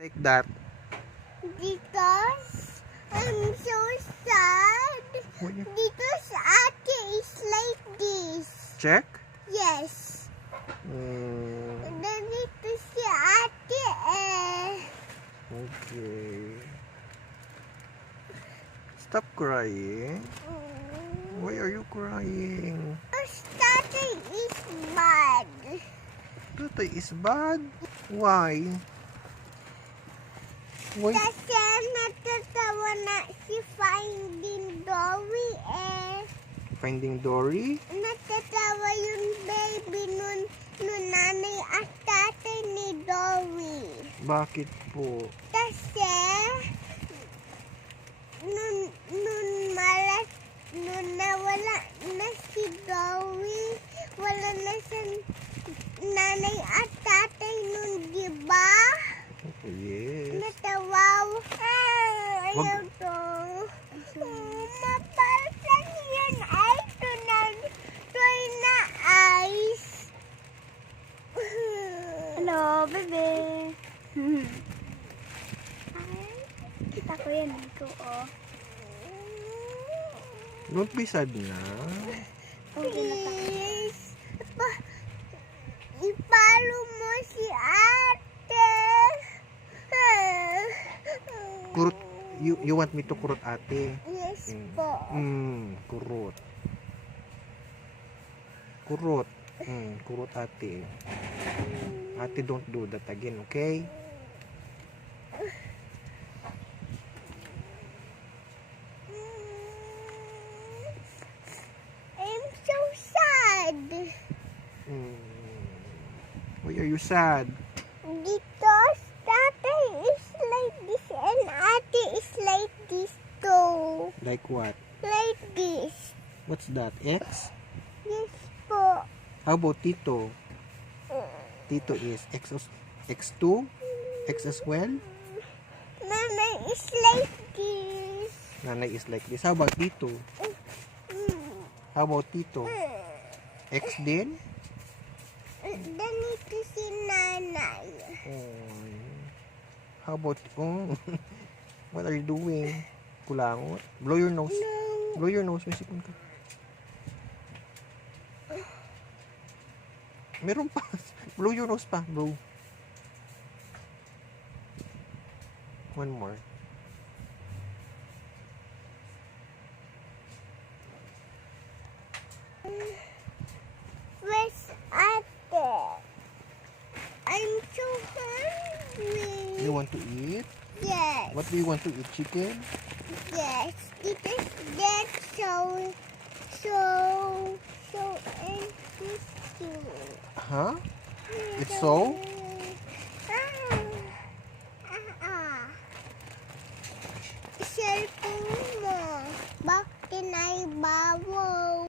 Like that. Because I'm so sad. What you- Because Ate is like this. Check? Yes. Mm, And then need to see Ate. okay. Stop crying. Why are you crying? Because Ate is bad. Tatay is bad? Why? Why? Kasi natatawa na si Finding Dory Finding Dory? Natatawa yung baby nun nanay at tatay ni Dory. Bakit po? Kasi nun nawala na si Dory, wala na sa nanay at tatay nun, di ba? Yes. Natawaw. Ayaw to. Mapalsan yun ay toy na ice. Hello, bebe. Kita ko yan dito, oh. Don't be sad na. Please. Ipalo mo si ate. Kurot. You want me to kurot ate? Yes po. Kurot. Kurot. Kurot ate. Ate, don't do that again, okay? I'm so sad. Why are you sad? Because tatay is like this and ate is like this too. Like what? Like this. What's that? X? Yes po. How about Tito? Tito is X2? X as well? Nanay is like this. Nanay is like this. How about Tito? How about Tito? X din? Then ito si nanay. Oh. How about what are you doing? Kulangot? Blow your nose. No. Blow your nose. May sipon ka. Meron pa. Blow your nose pa. Blow. One more. Where's ate? I'm so hungry. You want to eat? Yes. What do you want to eat? Chicken? Yes. It is that so interesting. Huh? It's so?